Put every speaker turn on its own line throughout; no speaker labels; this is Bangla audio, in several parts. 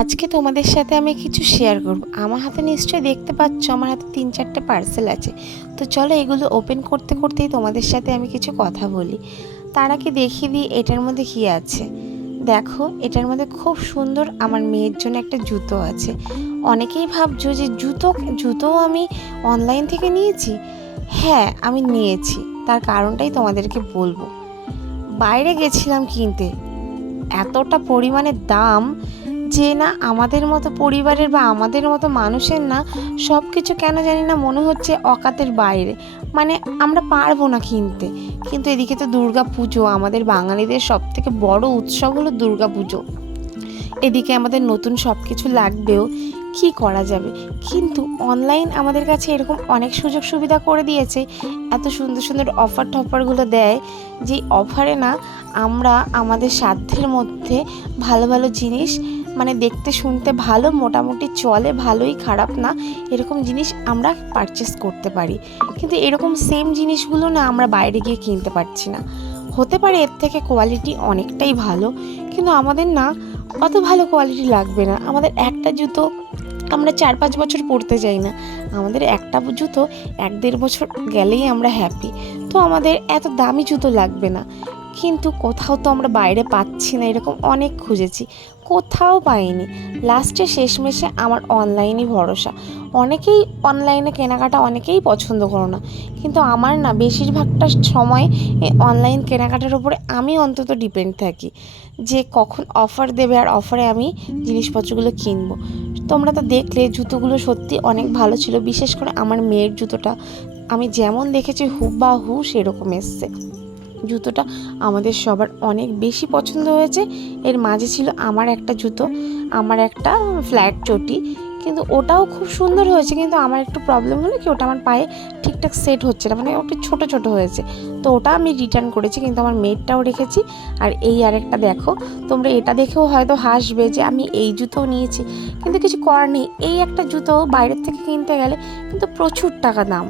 আজকে তোমাদের সাথে আমি কিছু শেয়ার করব। আমার হাতে নিশ্চয়ই দেখতে পাচ্ছ, আমার হাতে তিন চারটে পার্সেল আছে। তো চলো এগুলো ওপেন করতে করতেই তোমাদের সাথে আমি কিছু কথা বলি। তার আগে দেখিয়ে দিই? এটার মধ্যে কী আছে? দেখো, এটার মধ্যে খুব সুন্দর আমার মেয়ের জন্য একটা জুতো আছে। অনেকেই ভাবছ যে জুতো জুতোও আমি অনলাইন থেকে নিয়েছি? হ্যাঁ আমি নিয়েছি। তার কারণটাই তোমাদেরকে বলব। বাইরে গেছিলাম কিনতে। এতটা পরিমাণে দাম যে না আমাদের মতো পরিবারের বা আমাদের মতো মানুষের না সব কিছু কেন জানি না মনে হচ্ছে অকাতের বাইরে। মানে আমরা পারব না কিনতে। কিন্তু এদিকে তো দুর্গা পুজো আমাদের বাঙালিদের সব থেকে বড় উৎসব হলো দুর্গা পুজো এদিকে আমাদের নতুন সব কিছু লাগবেও, কি করা যাবে? কিন্তু অনলাইন আমাদের কাছে এরকম অনেক সুযোগ সুবিধা করে দিয়েছে। এত সুন্দর সুন্দর অফার টফারগুলো দেয় যে অফারে না আমরা আমাদের সাধ্যের মধ্যে ভালো ভালো জিনিস মানে দেখতে, শুনতে ভালো, মোটামুটি চলে, ভালোই, খারাপ না, এরকম জিনিস আমরা পারচেস করতে পারি। কিন্তু এরকম সেম জিনিসগুলো না আমরা বাইরে গিয়ে কিনতে পারছি না। হতে পারে এর থেকে কোয়ালিটি অনেকটাই ভালো, কিন্তু আমাদের না অত ভালো কোয়ালিটি লাগবে না। আমাদের একটা জুতো আমরা চার পাঁচ বছর পরতে যাই না। আমাদের একটা জুতো এক দেড় বছর গেলেই আমরা হ্যাপি তো আমাদের এত দামি জুতো লাগবে না। কিন্তু কোথাও তো আমরা বাইরে পাচ্ছি না, এরকম অনেক খুঁজেছি। কোথাও পাইনি। লাস্টে শেষমেশে আমার অনলাইনই ভরসা। অনেকেই অনলাইনে কেনাকাটা অনেকেই পছন্দ করো না। কিন্তু আমার না বেশিরভাগটা সময় অনলাইন কেনাকাটার উপরে আমি অন্তত ডিপেন্ড থাকি। যে কখন অফার দেবে আর অফারে আমি জিনিসপত্রগুলো কিনবো। তোমরা তো দেখলে জুতোগুলো সত্যি অনেক ভালো ছিল, বিশেষ করে আমার মেয়ের জুতোটা। আমি যেমন দেখেছি হুব বা হু সেরকম এসছে। জুতোটা আমাদের সবার অনেক বেশি পছন্দ হয়েছে। এর মাঝে ছিল আমার একটা জুতো, আমার একটা ফ্ল্যাট চটি, কিন্তু ওটাও খুব সুন্দর হয়েছে, কিন্তু আমার একটু প্রবলেম হলো কি, ওটা আমার পায়ে ঠিকঠাক সেট হচ্ছে না মানে ওটা ছোটো ছোটো হয়েছে। তো ওটা আমি রিটার্ন করেছি, কিন্তু আমার মেয়েরটাও রেখেছি। আর এই আরেকটা দেখো, তোমরা এটা দেখেও হয়তো হাসবে যে আমি এই জুতোও নিয়েছি, কিন্তু কিছু করার নেই। এই একটা জুতো বাইরের থেকে কিনতে গেলে কিন্তু প্রচুর টাকা দাম।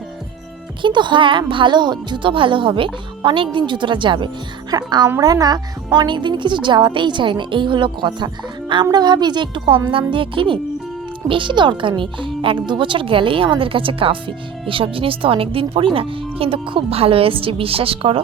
কিন্তু হ্যাঁ ভালো জুতো ভালো হবে অনেক দিন জুতোটা যাবে। আর আমরা না অনেক দিন কিছু যাওয়াতেই চাই না, এই হলো কথা। আমরা ভাবি যে একটু কম দাম দিয়ে কিনি, বেশি দরকার নেই। এক দু বছর গেলেই আমাদের কাছে কাফি। এসব জিনিস তো অনেক দিন পড়ি না, কিন্তু খুব ভালো এসছে, বিশ্বাস করো।